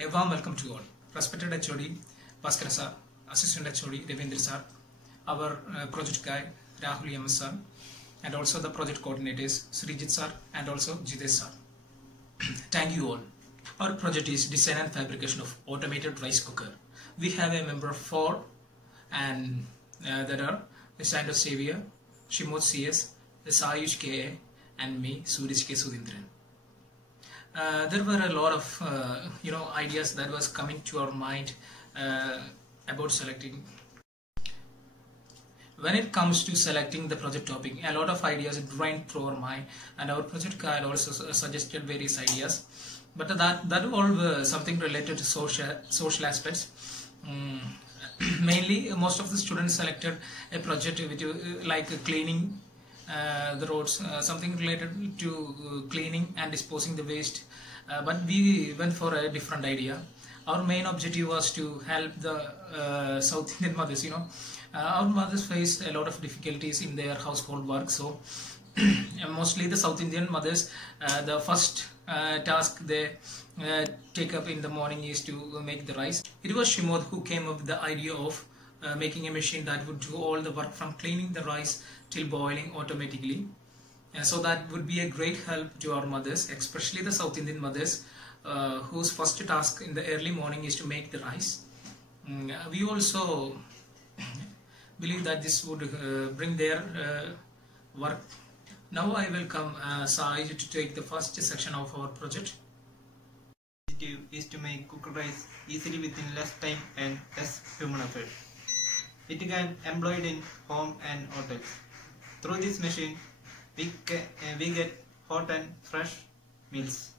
A warm welcome to all. Respected HOD, Bhaskar sir, Assistant HOD, Devendra sir, our project guy, Rahul MS sir, and also the project coordinators, Srijit sir, and also Jitesh sir. Thank you all. Our project is design and fabrication of automated rice cooker. We have a member of 4, and there are Sandra Xavier, Shimod CS, Sayush KA, and me, Suraj K. Sudindran. There were a lot of ideas that was coming to our mind about selecting. When it comes to selecting the project topic, a lot of ideas drained through our mind, and our project guide also suggested various ideas. But that all were something related to social aspects. Mainly, most of the students selected a project which like cleaning the roads, something related to cleaning and disposing the waste. But we went for a different idea. Our main objective was to help the South Indian mothers. Our mothers face a lot of difficulties in their household work. So mostly the South Indian mothers, the first task they take up in the morning is to make the rice. It was Shimod who came up with the idea of making a machine that would do all the work from cleaning the rice till boiling automatically. So that would be a great help to our mothers, especially the South Indian mothers, whose first task in the early morning is to make the rice. We also believe that this would bring their work. Now I welcome Sai to take the first section of our project. Is to make cooked rice easily within less time and less human effort. It can be employed in home and hotels. Through this machine, we get hot and fresh meals.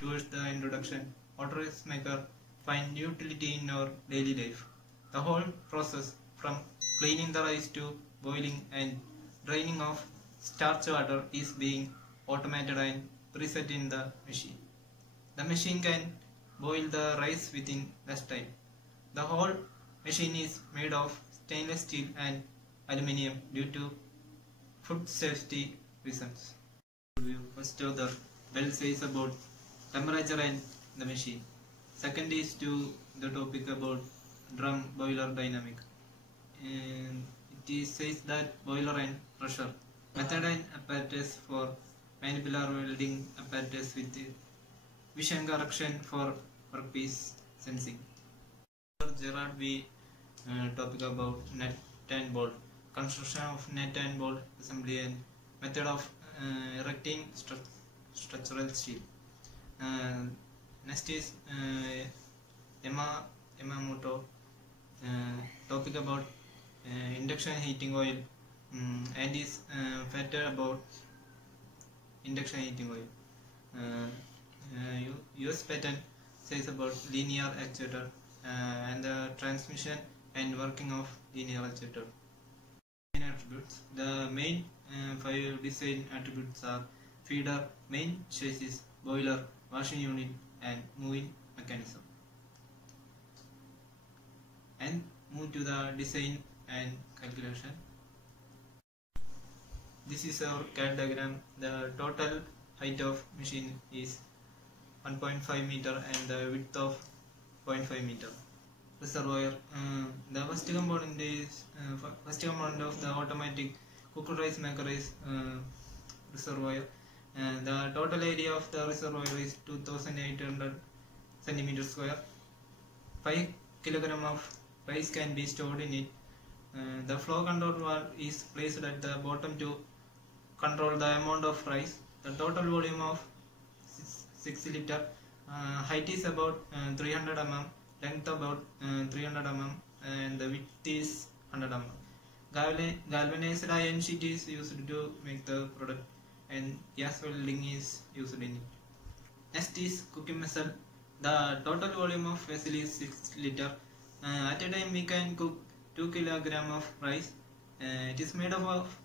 Towards the introduction, water rice maker find utility in our daily life. The whole process from cleaning the rice to boiling and draining of starch water is being automated and preset in the machine. The machine can boil the rice within less time. The whole machine is made of stainless steel and aluminium due to food safety reasons. First of the bell says about temperature and the machine. Second is to the topic about drum boiler dynamic. It says that boiler and pressure. Method and apparatus for manipular welding apparatus with vision correction for workpiece sensing. Gerard, we topic about nut and bolt, construction of nut and bolt assembly and method of erecting structural steel. Next is Yamamoto, topic about induction heating oil, and is factor about induction heating oil. US patent says about linear actuator and the transmission and working of linear actuator. Main attributes. The main 5 design attributes are feeder, main chassis, boiler, washing unit, and moving mechanism. And move to the design and calculation. This is our CAD diagram. The total height of machine is 1.5 meter and the width of 0.5 meter. Reservoir. The first component of the automatic cooked rice maker is reservoir. The total area of the reservoir is 2,800 centimeters square. 5 kilogram of rice can be stored in it. The flow control valve is placed at the bottom to control the amount of rice. The total volume of 6 liter. Height is about 300 mm, length about 300 mm, and the width is 100 mm. Galvanized iron sheet is used to make the product, and gas welding is used in it. Next is cooking vessel. The total volume of vessel is 6 liter. At a time we can cook 2 kg of rice. It is made up of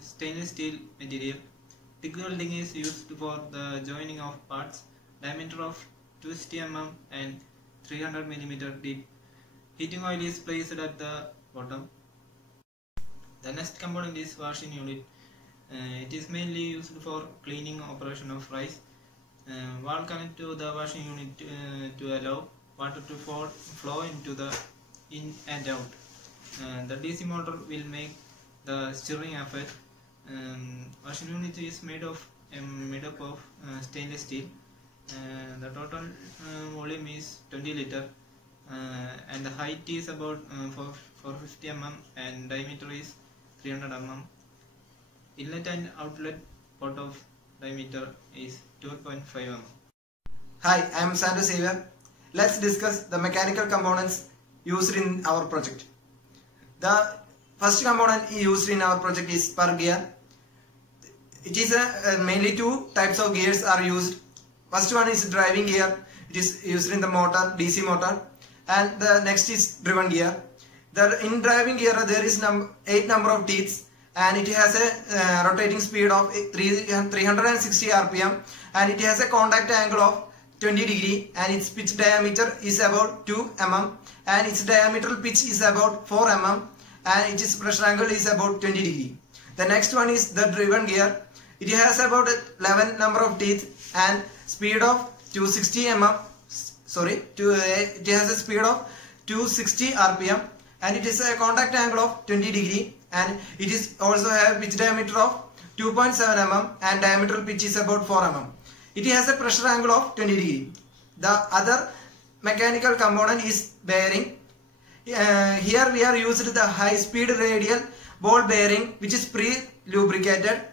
stainless steel material. TIG welding is used for the joining of parts. Diameter of 260 mm and 300 mm deep. Heating oil is placed at the bottom. The next component is washing unit. It is mainly used for cleaning operation of rice. Valve connect to the washing unit to allow water to flow into the in and out. The DC motor will make the stirring effect. Washing unit is made up of stainless steel. The total volume is 20 liter, and the height is about 450 mm and diameter is 300 mm. Inlet and outlet port of diameter is 2.5 mm. Hi, I am Sandro Xavier. Let's discuss the mechanical components used in our project. The first component used in our project is spur gear. It is mainly two types of gears are used. First one is driving gear. It is used in the motor, DC motor, and the next is driven gear. In driving gear there is 8 number of teeth, and it has a rotating speed of 360 rpm, and it has a contact angle of 20 degree, and its pitch diameter is about 2 mm, and its diameter pitch is about 4 mm, and its pressure angle is about 20 degree. The next one is the driven gear. It has about 11 number of teeth and speed of 260 mm. It has a speed of 260 rpm, and it is a contact angle of 20 degree, and it is also have pitch diameter of 2.7 mm and diameter pitch is about 4 mm. It has a pressure angle of 20 degree. The other mechanical component is bearing. Here we are used the high speed radial ball bearing, which is pre-lubricated,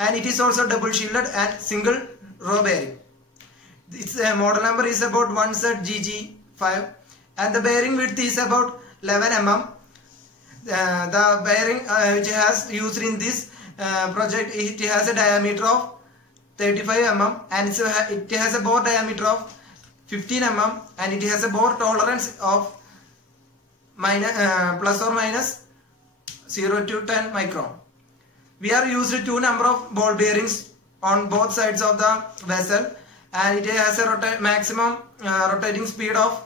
and it is also double shielded and single row bearing. Its model number is about 1ZGG5, and the bearing width is about 11 mm. The bearing which has used in this project, it has a diameter of 35 mm, and it has a bore diameter of 15 mm, and it has a bore tolerance of plus or minus 0 to 10 micron. We are used 2 number of ball bearings on both sides of the vessel, and it has a maximum rotating speed of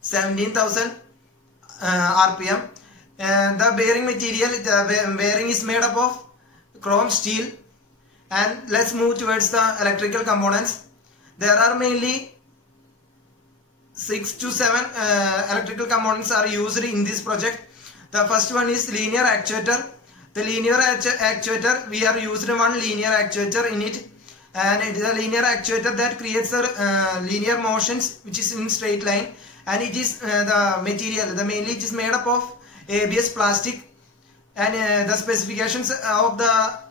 17,000 rpm. The bearing material, the bearing is made up of chrome steel. And let's move towards the electrical components. There are mainly 6 to 7 electrical components are used in this project. The first one is linear actuator. The linear actuator, we are used one linear actuator in it, and it is a linear actuator that creates a linear motions which is in straight line, and it is the material, mainly it is made up of ABS plastic, and the specifications of the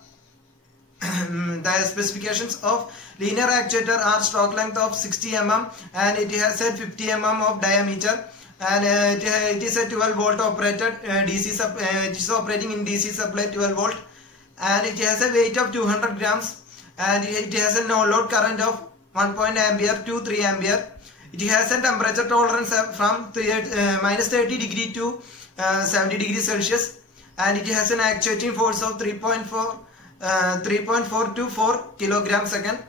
specifications of linear actuator are stroke length of 60 mm, and it has a 50 mm of diameter, and it is a 12 volt operated DC it is operating in DC supply 12 volt, and it has a weight of 200 grams, and it has a no load current of 1 ampere to 3 ampere. It has a temperature tolerance from minus 30 degree to 70 degrees Celsius, and it has an actuating force of 3.4 to 4 kilogram second,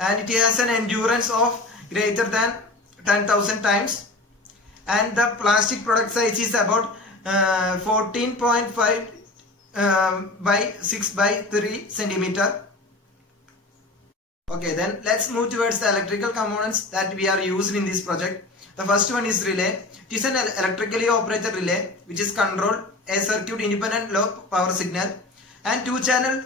and it has an endurance of greater than 10,000 times, and the plastic product size is about 14.5 by 6 by 3 centimeter. Okay, then let's move towards the electrical components that we are used in this project. The first one is relay. It is an electrically operated relay which is controlled a circuit independent low power signal, and 2-channel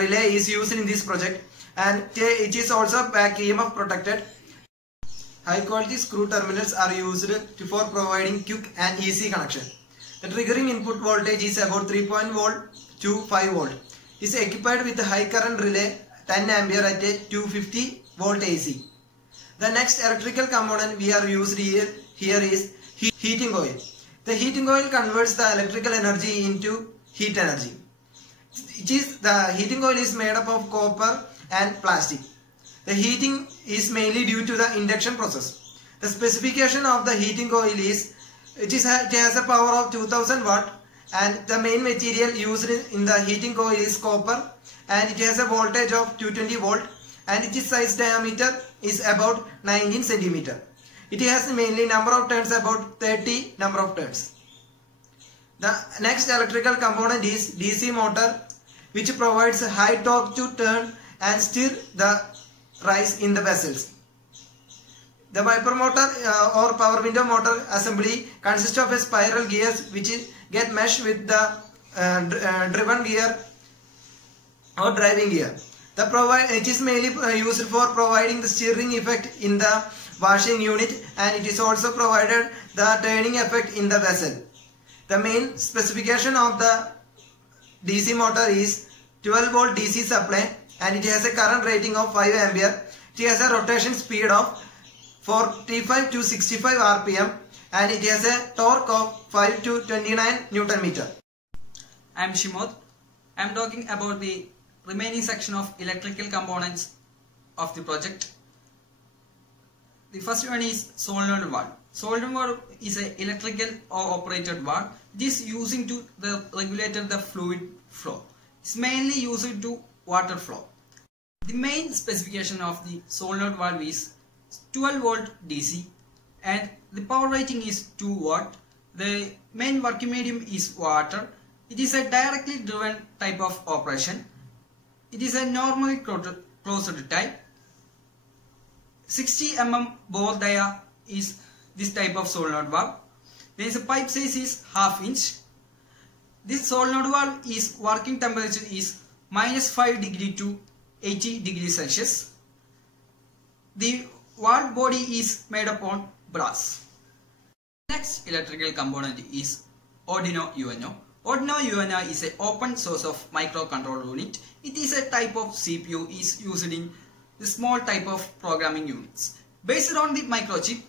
relay is used in this project, and it is also back EMF protected. High quality screw terminals are used for providing quick and easy connection. The triggering input voltage is about 3.0 volt to 5 volt. It is equipped with a high current relay 10 ampere at a 250 volt AC. The next electrical component we are used here is heating oil. The heating oil converts the electrical energy into heat energy. The heating oil is made up of copper and plastic. The heating is mainly due to the induction process. The specification of the heating oil is it has a power of 2000 watt, and the main material used in the heating oil is copper, and it has a voltage of 220 volt, and its size diameter is about 19 centimeter. It has mainly number of turns about 30 number of turns. The next electrical component is DC motor, which provides high torque to turn and steer the rise in the vessels. The wiper motor or power window motor assembly consists of a spiral gears which get meshed with the driven gear or driving gear. It is mainly used for providing the steering effect in the washing unit, and it is also provided the turning effect in the vessel. The main specification of the DC motor is 12 volt DC supply, and it has a current rating of 5 ampere. It has a rotation speed of 45 to 65 rpm, and it has a torque of 5 to 29 Newton meter. I am Shimod. I am talking about the remaining section of electrical components of the project. The first one is solenoid valve. Solenoid valve is an electrical or operated valve. It is using to regulate the fluid flow. It's mainly used to water flow. The main specification of the solenoid valve is 12 volt DC, and the power rating is 2 watt. The main working medium is water. It is a directly driven type of operation. It is a normally closed type. 60 mm bore dia is this type of solenoid valve. There is a pipe size is half inch. This solenoid valve is working temperature is -5 degree to 80 degrees Celsius. The valve body is made upon brass. Next electrical component is Arduino UNO. Arduino UNO is an open source of microcontroller unit. It is a type of CPU is used in the small type of programming units. Based on the microchip,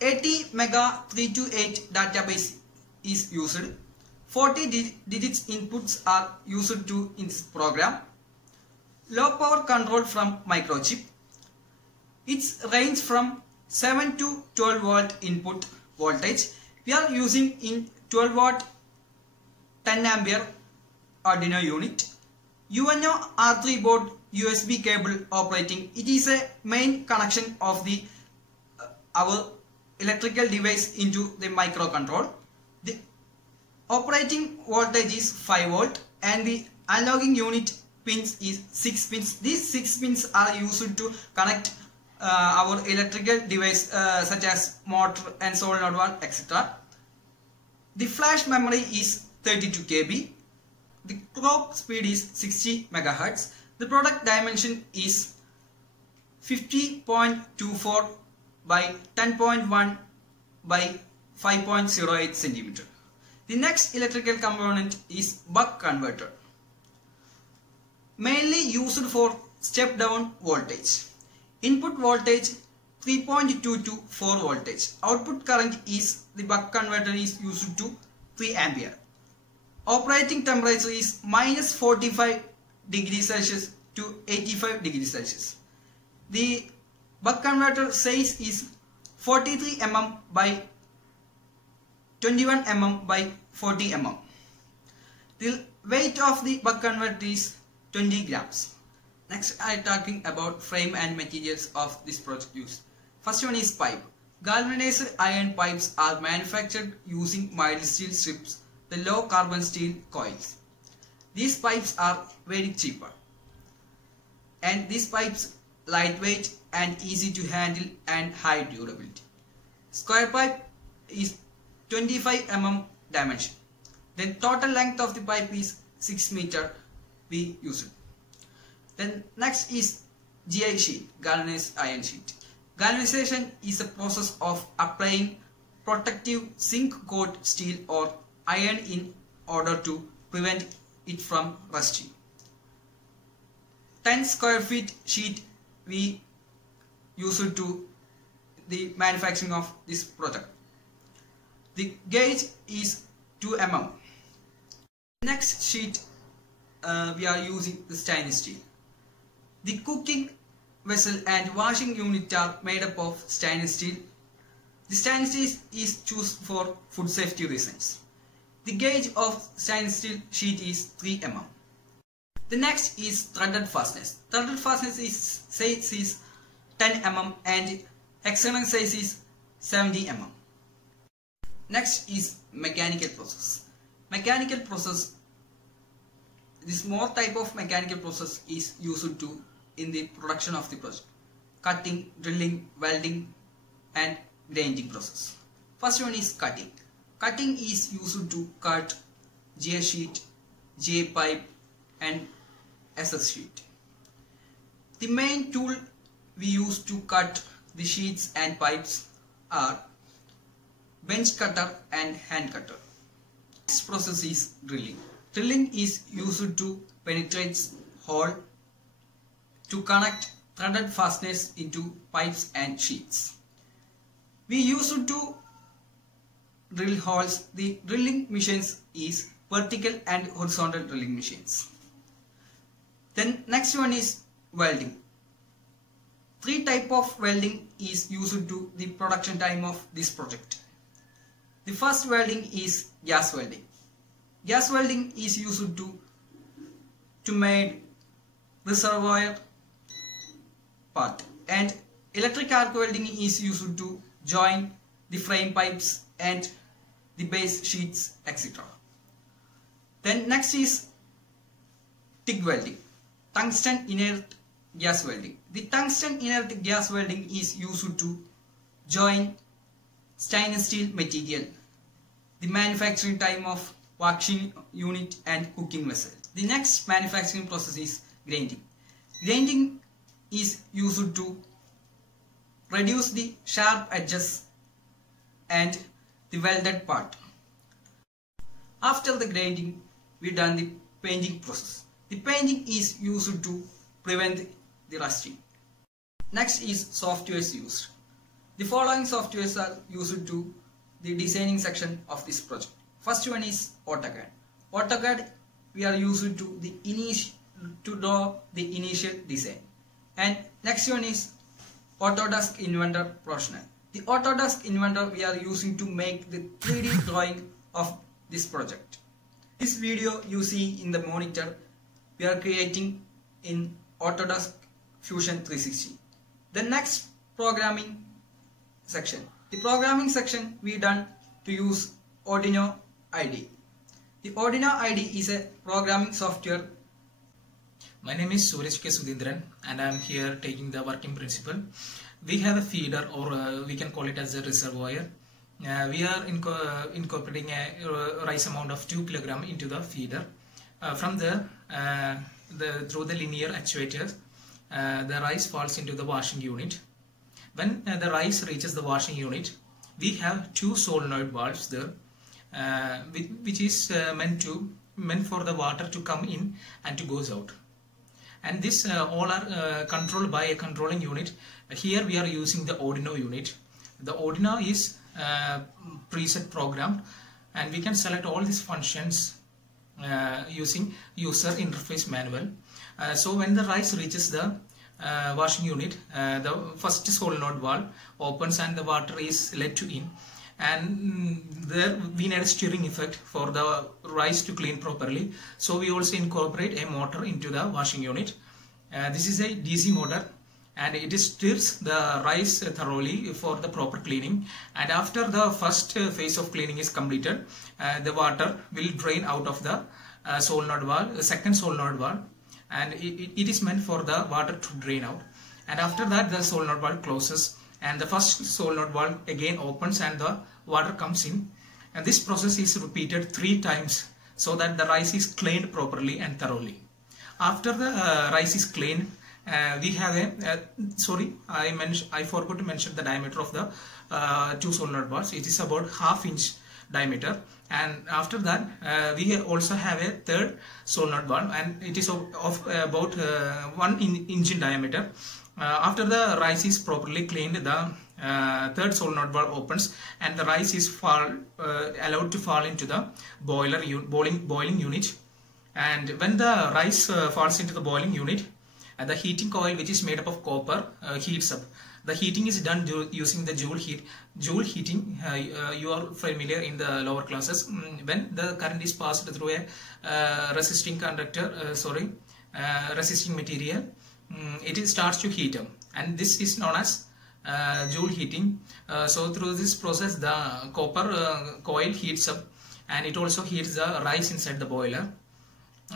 80 mega 328 database is used. 40 digits inputs are used to in this program. Low power control from microchip. Its range from 7 to 12 volt input voltage. We are using in 12 watt 10 ampere Arduino unit. UNO R3 board USB cable operating. It is a main connection of the our electrical device into the microcontroller. The operating voltage is 5 volt and the analoging unit pins is 6 pins. These 6 pins are used to connect our electrical device such as motor and solenoid valve, etc. The flash memory is 32 KB. The clock speed is 60 MHz. The product dimension is 50.24 by 10.1 by 5.08 cm. The next electrical component is buck converter. Mainly used for step down voltage. Input voltage 3.2 to 4 voltage. Output current is the buck converter is used to 3 ampere. Operating temperature is -45 degrees Celsius to 85 degrees Celsius. The buck converter size is 43 mm by 21 mm by 40 mm. The weight of the buck converter is 20 grams. Next I am talking about frame and materials of this project use. First one is pipe. Galvanized iron pipes are manufactured using mild steel strips, the low carbon steel coils. These pipes are very cheaper, and these pipes lightweight and easy to handle and high durability. Square pipe is 25 mm dimension. Then total length of the pipe is 6 meter we use it. Then next is GI sheet, galvanized iron sheet. Galvanization is a process of applying protective zinc coat steel or iron in order to prevent it from rusting. 10 square feet sheet we use it to the manufacturing of this product. The gauge is 2 mm. Next sheet we are using the stainless steel. The cooking vessel and washing unit are made up of stainless steel. The stainless steel is chosen for food safety reasons. The gauge of stainless steel sheet is 3 mm. The next is threaded fastness. Threaded fastness is size is 10 mm and external size is 70 mm. Next is mechanical process. Mechanical process, this more type of mechanical process is used to in the production of the project: cutting, drilling, welding and grinding process. First one is cutting. Cutting is used to cut J sheet, J pipe and SS sheet. The main tool we use to cut the sheets and pipes are bench cutter and hand cutter. Next process is drilling. Drilling is used to penetrate hole to connect threaded fasteners into pipes and sheets. We used to drill holes. The drilling machines is vertical and horizontal drilling machines. Then next one is welding. 3 type of welding is used to the production time of this project. The first welding is gas welding. Gas welding is used to make reservoir part, and electric arc welding is used to join the frame pipes and the base sheets, etc. Then next is TIG welding, tungsten inert gas welding. The tungsten inert gas welding is used to join stainless steel material. The manufacturing time of washing unit and cooking vessel. The next manufacturing process is grinding. Grinding is used to reduce the sharp edges and the welded part. After the grinding, we done the painting process. The painting is used to prevent the rusting. Next is softwares used. The following softwares are used to the designing section of this project. First one is AutoCAD. AutoCAD we are used to draw the initial design. And next one is Autodesk Inventor Professional. The Autodesk Inventor we are using to make the 3D drawing of this project. This video you see in the monitor we are creating in Autodesk Fusion 360. The next programming section. The programming section we done to use Arduino IDE. The Arduino IDE is a programming software. My name is Suresh K. Sudhindran and I am here taking the working principle. We have a feeder, or we can call it as a reservoir. We are incorporating a rice amount of 2 kg into the feeder. From there, through the linear actuators, the rice falls into the washing unit. When the rice reaches the washing unit, we have 2 solenoid valves there, which is meant for the water to come in and to goes out. And this all are controlled by a controlling unit. Here we are using the Arduino unit. The Arduino is preset programmed, and we can select all these functions using user interface manual. So when the rice reaches the washing unit, the first solenoid valve opens and the water is let to in, and there we need a steering effect for the rice to clean properly. So we also incorporate a motor into the washing unit. This is a DC motor, and it steers the rice thoroughly for the proper cleaning. And after the first phase of cleaning is completed, the water will drain out of the solenoid valve, the second solenoid valve, and it is meant for the water to drain out. And after that the solenoid valve closes and the first solenoid valve again opens and the water comes in, and this process is repeated 3 times so that the rice is cleaned properly and thoroughly. After the rice is cleaned, we have a sorry, I forgot to mention the diameter of the 2 solenoid valves. It is about 1/2 inch diameter, and after that we also have a third solenoid valve, and it is of about 1 inch in diameter. After the rice is properly cleaned, the third solenoid valve opens and the rice is allowed to fall into the boiling unit. And when the rice falls into the boiling unit, the heating coil, which is made up of copper, heats up. The heating is done using the Joule heating. You are familiar in the lower classes. When the current is passed through a resisting material, it starts to heat up, and this is known as Joule heating. So through this process, the copper coil heats up, and it also heats the rice inside the boiler.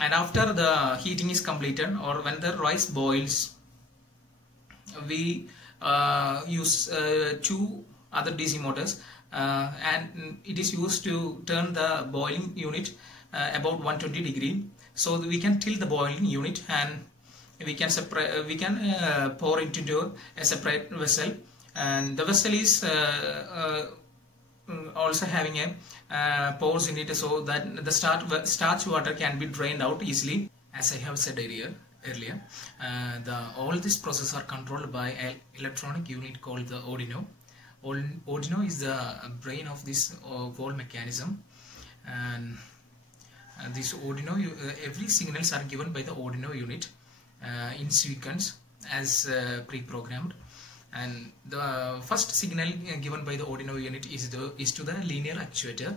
And after the heating is completed, or when the rice boils, we use two other DC motors, and it is used to turn the boiling unit about 120 degree, so that we can tilt the boiling unit and we can separate, pour it into a separate vessel, and the vessel is also having a pores in it, so that the starch water can be drained out easily. As I have said earlier, all this process are controlled by an electronic unit called the Arduino. Arduino is the brain of this whole mechanism, and this Arduino, every signals are given by the Arduino unit in sequence as pre-programmed, and the first signal given by the Arduino unit is to the linear actuator,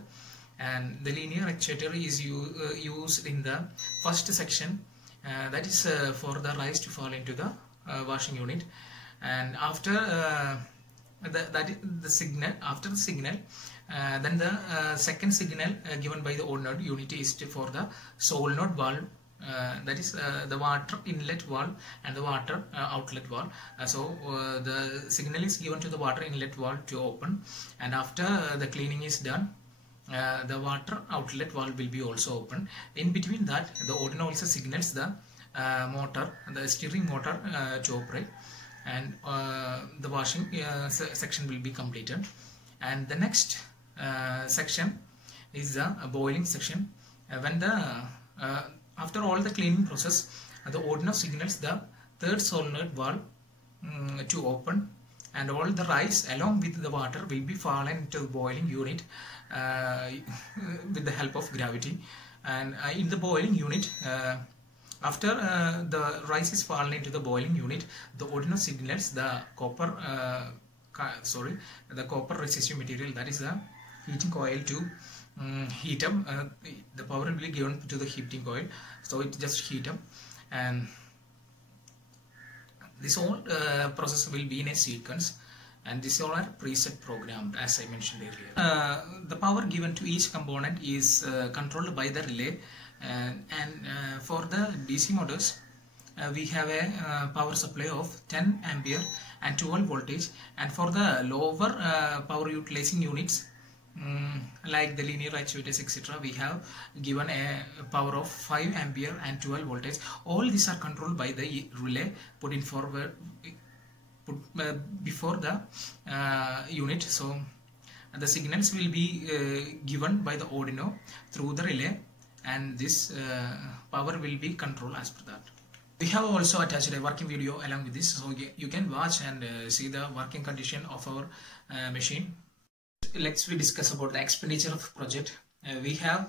and the linear actuator is used in the first section, that is for the rice to fall into the washing unit, and after the signal, then the second signal given by the Arduino unit is for the solenoid valve, that is the water inlet valve and the water outlet valve. So the signal is given to the water inlet valve to open, and after the cleaning is done, the water outlet valve will be also open. In between that, the Arduino also signals the motor, the steering motor to operate, and the washing section will be completed. And the next section is the boiling section. When the after all the cleaning process, the Arduino signals the third solenoid valve to open, and all the rice along with the water will be fallen into the boiling unit with the help of gravity. And in the boiling unit, after the rice is fallen into the boiling unit, the Arduino signals the copper resistive material, that is the heating coil, to heat up. The power will be given to the heating coil, so it just heat up, and this whole process will be in a sequence, and this all are preset programmed, as I mentioned earlier. The power given to each component is controlled by the relay, and for the DC motors, we have a power supply of 10 ampere and 12 voltage, and for the lower power utilizing units like the linear actuators, etc., we have given a power of 5 ampere and 12 voltage. All these are controlled by the relay put before the unit. So the signals will be given by the Arduino through the relay, and this power will be controlled as per that. We have also attached a working video along with this, so you can watch and see the working condition of our machine. Let's discuss about the expenditure of the project. We have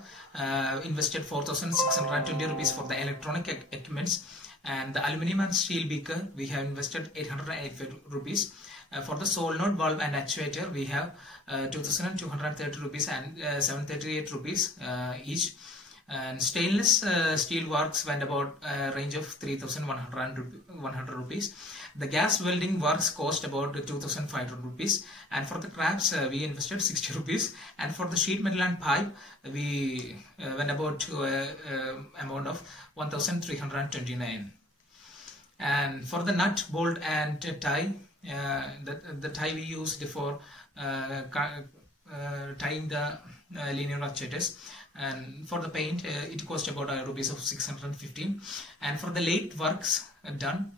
invested 4,620 rupees for the electronic equipments, and the aluminum and steel beaker we have invested 885 rupees. For the solenoid valve and actuator we have 2,230 rupees and 738 rupees each. And stainless steel works went about a range of 3,100 rupees. The gas welding works cost about 2,500 rupees, and for the crabs we invested 60 rupees, and for the sheet metal and pipe we went about to amount of 1,329. And for the nut, bolt and tie, the tie we used for tying the linear actuators, and for the paint it cost about rupees of 615, and for the lathe works done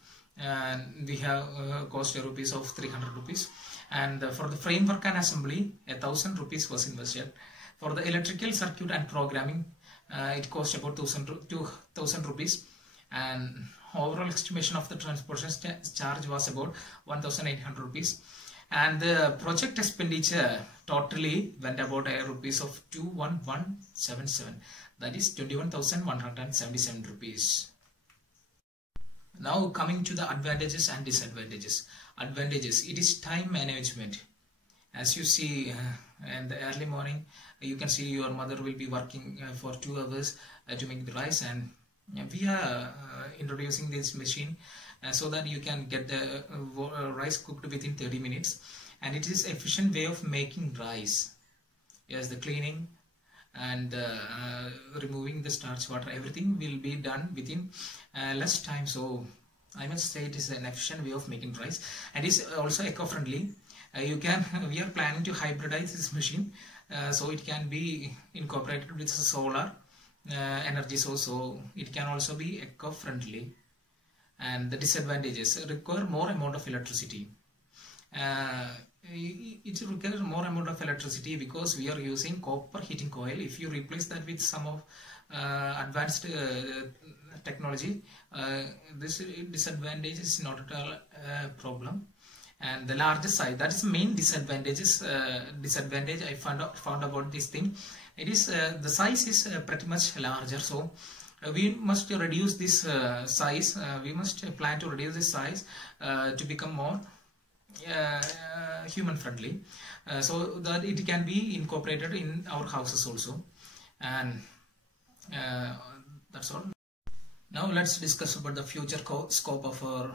we have cost rupees of 300 rupees, and for the framework and assembly 1,000 rupees was invested. For the electrical circuit and programming it cost about 2,000 rupees, and overall estimation of the transportation charge was about 1,800 rupees, and the project expenditure totally went about rupees of 21177, that is 21,177 rupees. Now coming to the advantages and disadvantages. Advantages: it is time management. As you see in the early morning, you can see your mother will be working for 2 hours to make the rice, and we are introducing this machine so that you can get the rice cooked within 30 minutes, and it is efficient way of making rice. Yes, the cleaning and removing the starch water, everything will be done within less time, so I must say it is an efficient way of making rice, and is also eco-friendly. We are planning to hybridize this machine, so it can be incorporated with solar energy source, so it can also be eco-friendly. And the disadvantages: require more amount of electricity. It requires more amount of electricity because we are using copper heating coil. If you replace that with some of advanced technology, this disadvantage is not at all a problem. And the largest size, that is the main disadvantage I found about this thing. It is the size is pretty much larger, so we must reduce this size. We must plan to reduce this size to become more human friendly, so that it can be incorporated in our houses also. And that's all. Now let's discuss about the future scope of our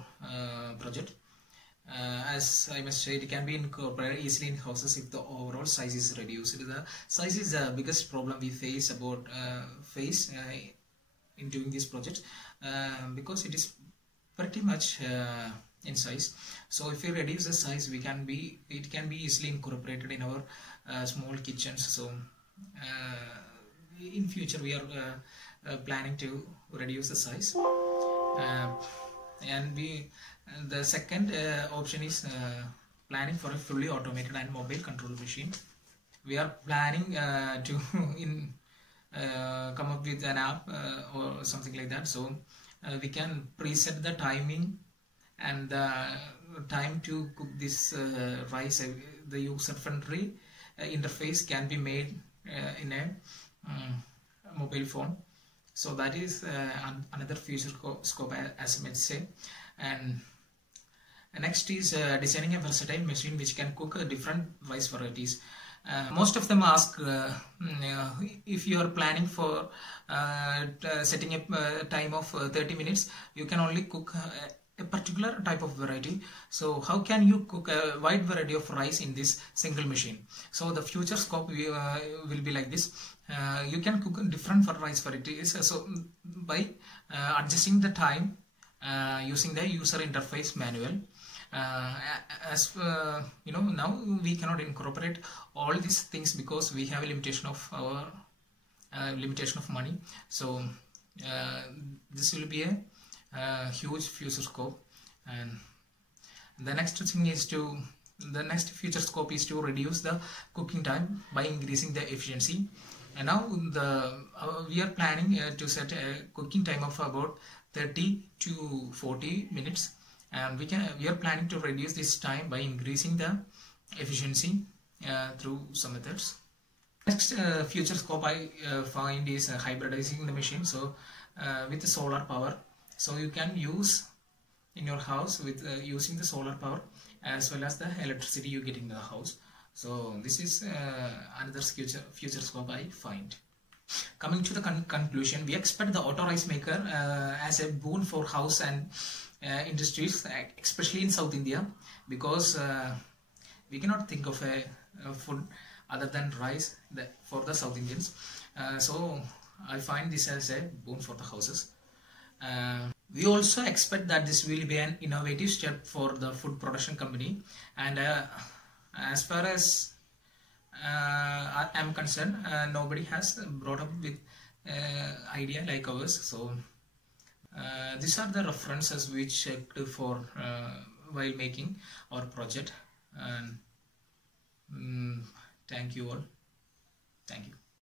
project. As I must say, it can be incorporated easily in houses if the overall size is reduced. The size is the biggest problem we face in doing this project, because it is pretty much in size. So if we reduce the size, it can be easily incorporated in our small kitchens. So in future we are planning to reduce the size, and the second option is planning for a fully automated and mobile control machine. We are planning to come up with an app or something like that, so we can preset the timing and the time to cook this rice. The user-friendly interface can be made in a mobile phone. So that is another future scope, as I might say. And next is designing a versatile machine which can cook different rice varieties. Most of them ask if you are planning for setting a time of 30 minutes, you can only cook a particular type of variety. So how can you cook a wide variety of rice in this single machine? So the future scope will be like this. You can cook different rice varieties. So by adjusting the time using the user interface manual. As you know, now we cannot incorporate all these things because we have a limitation of our limitation of money. So this will be a huge future scope. And the next thing is the next future scope is to reduce the cooking time by increasing the efficiency. And now we are planning to set a cooking time of about 30 to 40 minutes, and we are planning to reduce this time by increasing the efficiency through some methods. Next future scope I find is hybridizing the machine. So with the solar power, so you can use in your house with using the solar power as well as the electricity you get in the house. So this is another future scope I find. Coming to the conclusion, we expect the auto rice maker as a boon for house and industries, especially in South India, because we cannot think of a food other than rice for the South Indians. So I find this as a boon for the houses. We also expect that this will be an innovative step for the food production company, and as far as I am concerned, nobody has brought up with idea like ours. So these are the references we checked for while making our project. And thank you all. Thank you.